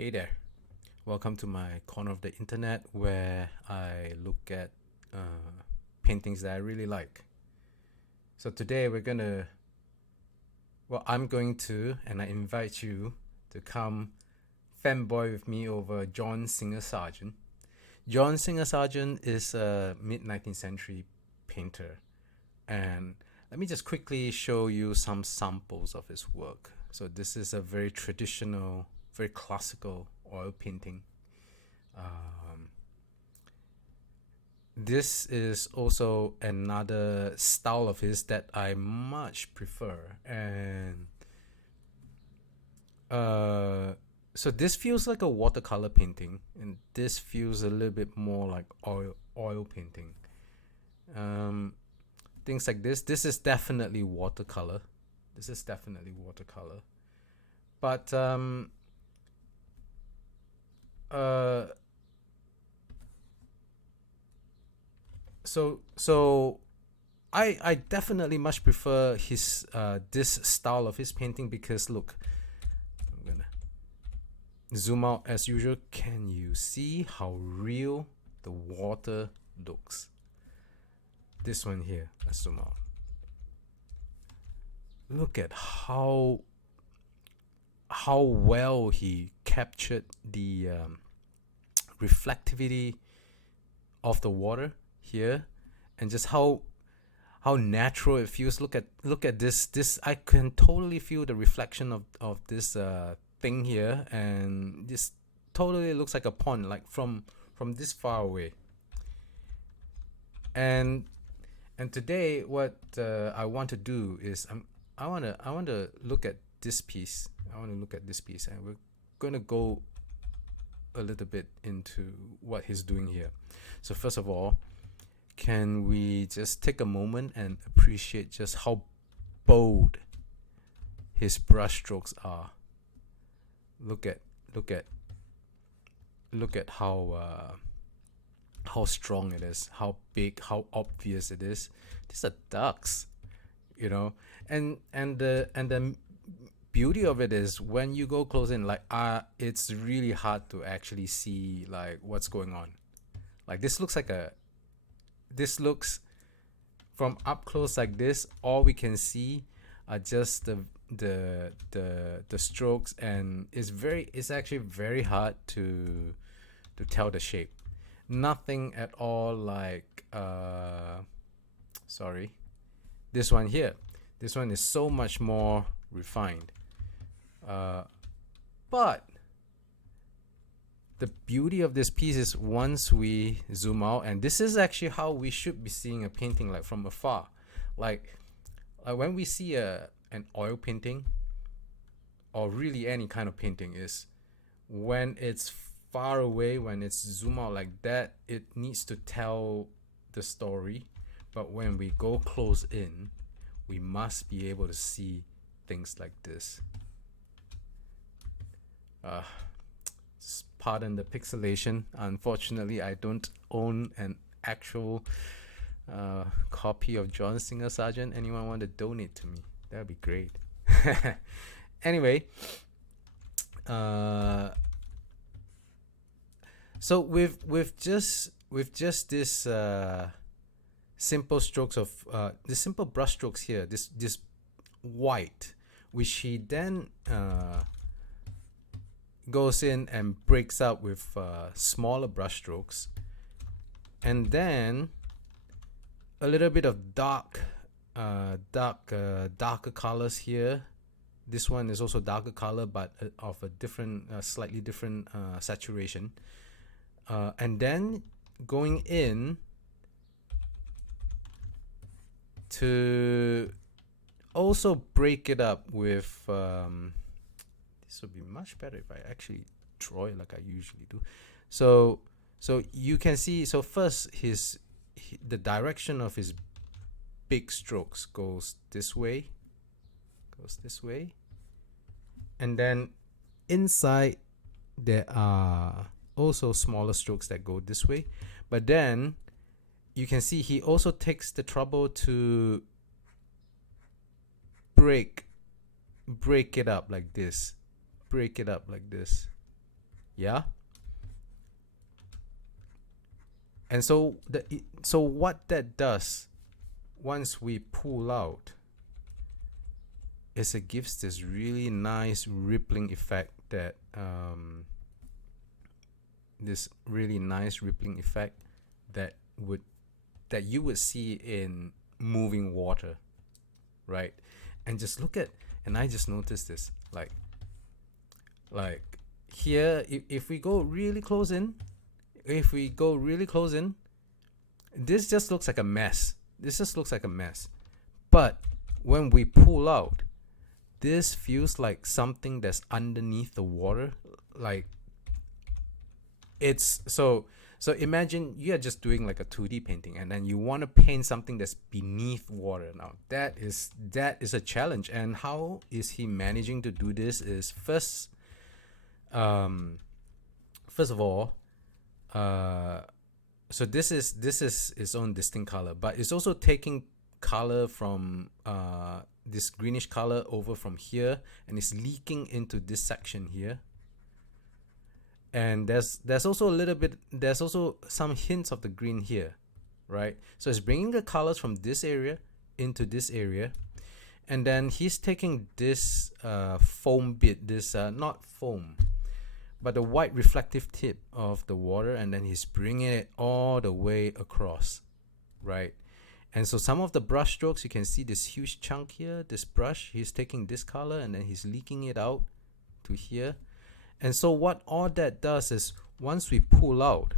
Hey there, welcome to my corner of the internet where I look at paintings that I really like. So today I'm going to, and I invite you to come fanboy with me over John Singer Sargent. John Singer Sargent is a mid 19th century painter, and let me just quickly show you some samples of his work. So this is a very traditional, very classical oil painting. Um, this is also another style of his that I much prefer, and uh, so this feels like a watercolor painting, and this feels a little bit more like oil painting. Um, Things like this. This is definitely watercolor. This is definitely watercolor. But uh, so I definitely much prefer his this style of his painting because look, I'm gonna zoom out as usual. Can you see how real the water looks? This one here, let's zoom out. Look at how well he captured the reflectivity of the water here, and just how natural it feels. Look at this. I can totally feel the reflection of this thing here, and this totally looks like a pond, like from this far away. And and today, what I want to do is I want to look at this piece. I want to look at this piece, and we're gonna go a little bit into what he's doing here. So first of all, can we just take a moment and appreciate just how bold his brushstrokes are? Look at look at look at how strong it is, how big, how obvious it is. These are ducks, you know, and the beauty of it is when you go close in, like it's really hard to actually see like what's going on. Like this looks from up close like this. All we can see are just the strokes, and it's actually very hard to tell the shape. Nothing at all like sorry, this one here. This one is so much more refined. Uh, but the beauty of this piece is once we zoom out, and this is actually how we should be seeing a painting, like from afar. Like, when we see an oil painting, or really any kind of painting, is when it's far away, when it's zoom out like that, it needs to tell the story. But when we go close in, we must be able to see things like this. Uh, Pardon the pixelation. Unfortunately, I don't own an actual copy of John Singer Sargent. Anyone want to donate to me? That would be great. Anyway, so with just this simple strokes of this simple brush strokes here, this white, which he then goes in and breaks out with smaller brush strokes, and then a little bit of darker colors here. This one is also darker color, but of a different, slightly different saturation. And then going in to also break it up with this would be much better if I actually draw it like I usually do. So you can see, so first the direction of his big strokes goes this way, and then inside there are also smaller strokes that go this way. But then you can see he also takes the trouble to break it up like this, Yeah. And so so what that does once we pull out is it gives this really nice rippling effect that this really nice rippling effect that would that you would see in moving water, right? And just look at, and I just noticed this, like here, if we go really close in, this just looks like a mess. But when we pull out, this feels like something that's underneath the water. Like it's so imagine you are just doing like a 2D painting, and then you want to paint something that's beneath water. Now that is a challenge. And how is he managing to do this is first of all, so this is its own distinct color, but it's also taking color from this greenish color over from here, and it's leaking into this section here. And there's also some hints of the green here, right? So it's bringing the colors from this area into this area, and then he's taking this foam bit, this not foam, but the white reflective tip of the water, and then he's bringing it all the way across, right? And so some of the brush strokes, you can see this huge chunk here, this brush, he's taking this color and then he's leaking it out to here. And so what all that does is once we pull out,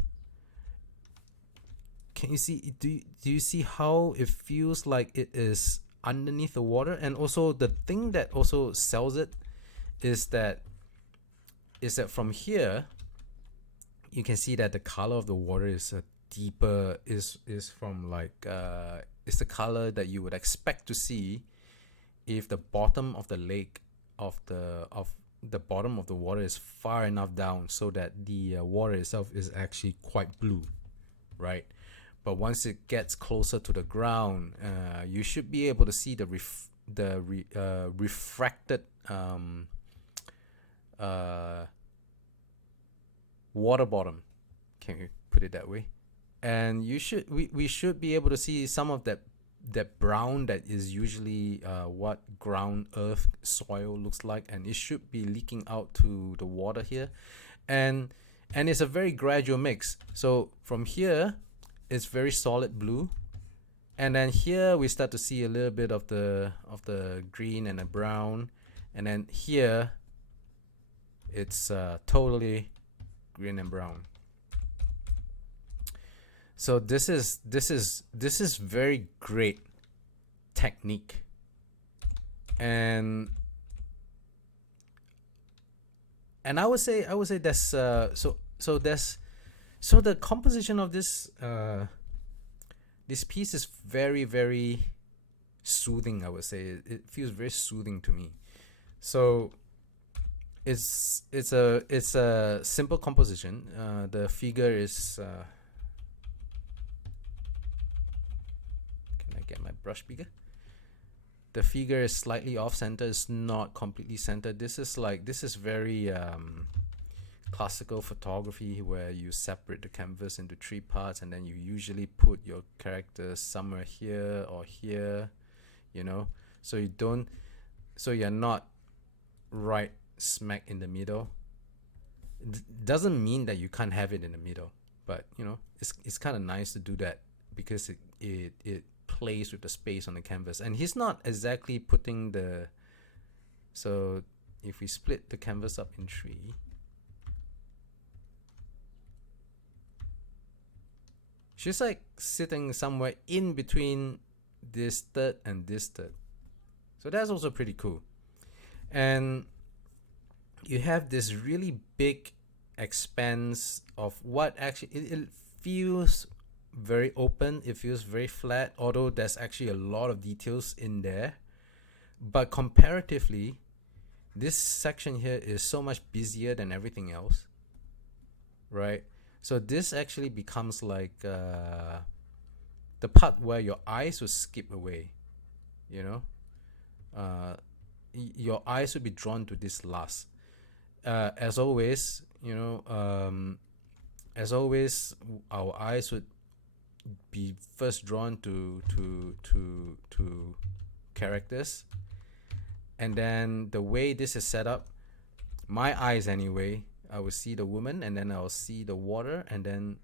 can you see, do you see how it feels like it is underneath the water? And also the thing that also sells it is that from here you can see that the color of the water is a deeper, is from like it's the color that you would expect to see if the bottom of the lake of the bottom of the water is far enough down so that the water itself is actually quite blue, right? But once it gets closer to the ground, you should be able to see the refracted water bottom, can you put it that way? And we should be able to see some of that brown that is usually what ground earth soil looks like, and it should be leaking out to the water here. And it's a very gradual mix. So from here it's very solid blue, and then here we start to see a little bit of the green and the brown, and then here it's totally green and brown. So this is very great technique. And I would say that's so the composition of this this piece is very, very soothing. I would say it feels very soothing to me. So it's a simple composition. The figure is can I get my brush bigger? The figure is slightly off center. It's not completely centered. This is very classical photography, where you separate the canvas into 3 parts, and then you usually put your character somewhere here or here, you know, so you're not right smack in the middle. Doesn't mean that you can't have it in the middle, but you know, it's kind of nice to do that because it plays with the space on the canvas. And he's not exactly putting the, so if we split the canvas up in 3, she's like sitting somewhere in between this third and this third. So that's also pretty cool. And you have this really big expanse of what actually it feels very open. It feels very flat, although there's actually a lot of details in there. But comparatively, this section here is so much busier than everything else, right? So this actually becomes like the part where your eyes will skip away, you know. Your eyes will be drawn to this last. as always, you know, as always, our eyes would be first drawn to characters, and then the way this is set up, my eyes anyway, I will see the woman, and then I'll see the water, and then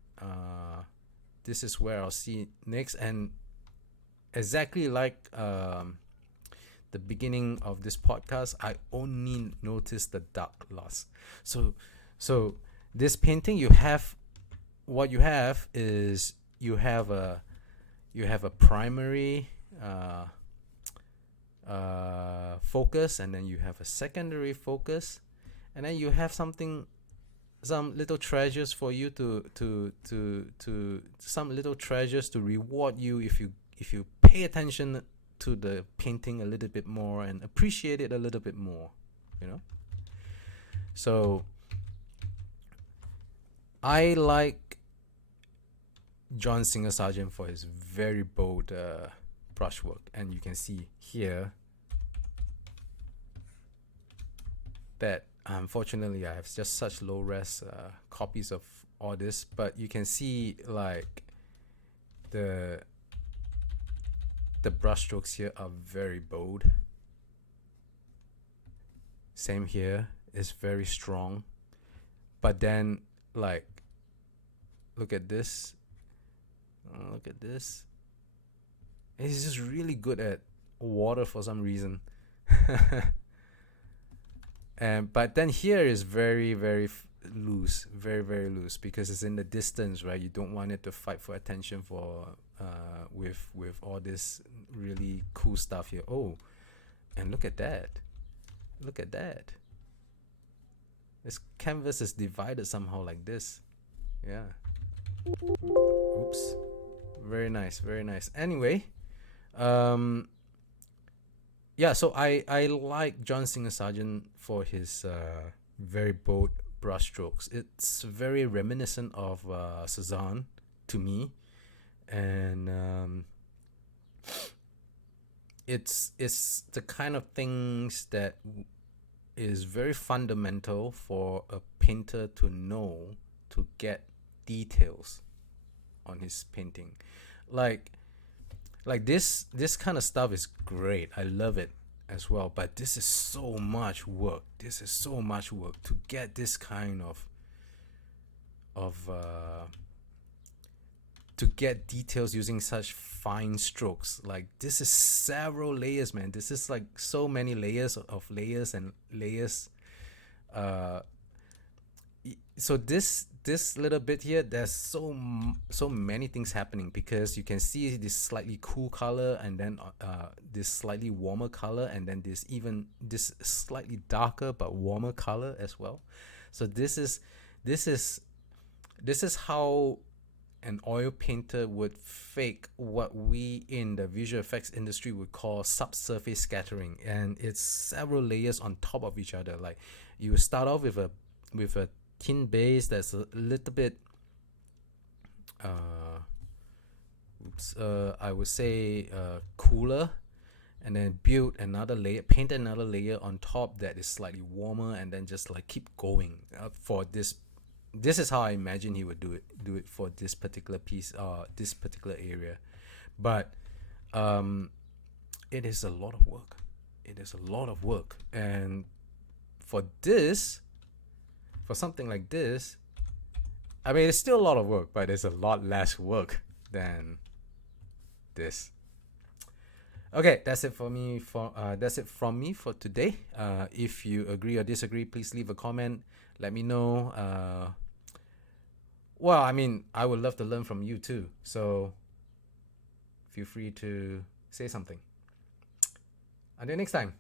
this is where I'll see next, and exactly like the beginning of this podcast, I only noticed the dark last. So this painting, you have what you have is you have a primary focus, and then you have a secondary focus, and then you have some little treasures for you to some little treasures to reward you if you pay attention to the painting a little bit more and appreciate it a little bit more, you know. So I like John Singer Sargent for his very bold brushwork, and you can see here that unfortunately I have just such low res copies of all this, but you can see like the brush strokes here are very bold. Same here, is very strong, but then like look at this, he's just really good at water for some reason. And but then here is very loose, very loose, because it's in the distance, right? You don't want it to fight for attention for with all this really cool stuff here. Oh, and look at that, this canvas is divided somehow like this. Yeah, oops, very nice. Anyway, yeah, so I like John Singer Sargent for his very bold brushstrokes. It's very reminiscent of Cezanne to me, and it's the kind of things that is very fundamental for a painter to know, to get details on his painting. Like this kind of stuff is great. I love it as well. But this is so much work. To get this kind of to get details using such fine strokes. Like this is several layers, man. This is like so many layers of layers and layers. So this little bit here, there's so many things happening, because you can see this slightly cool color, and then this slightly warmer color, and then this slightly darker but warmer color as well. So this is how an oil painter would fake what we in the visual effects industry would call subsurface scattering, and it's several layers on top of each other. Like you start off with a thin base that's a little bit I would say cooler, and then paint another layer on top that is slightly warmer, and then just like keep going for this is how I imagine he would do it for this particular piece, this particular area. But it is a lot of work, and for something like this, I mean, it's still a lot of work, but it's a lot less work than this. Okay, that's it from me for today. If you agree or disagree, please leave a comment. Let me know. Well, I mean, I would love to learn from you too. So feel free to say something. Until next time.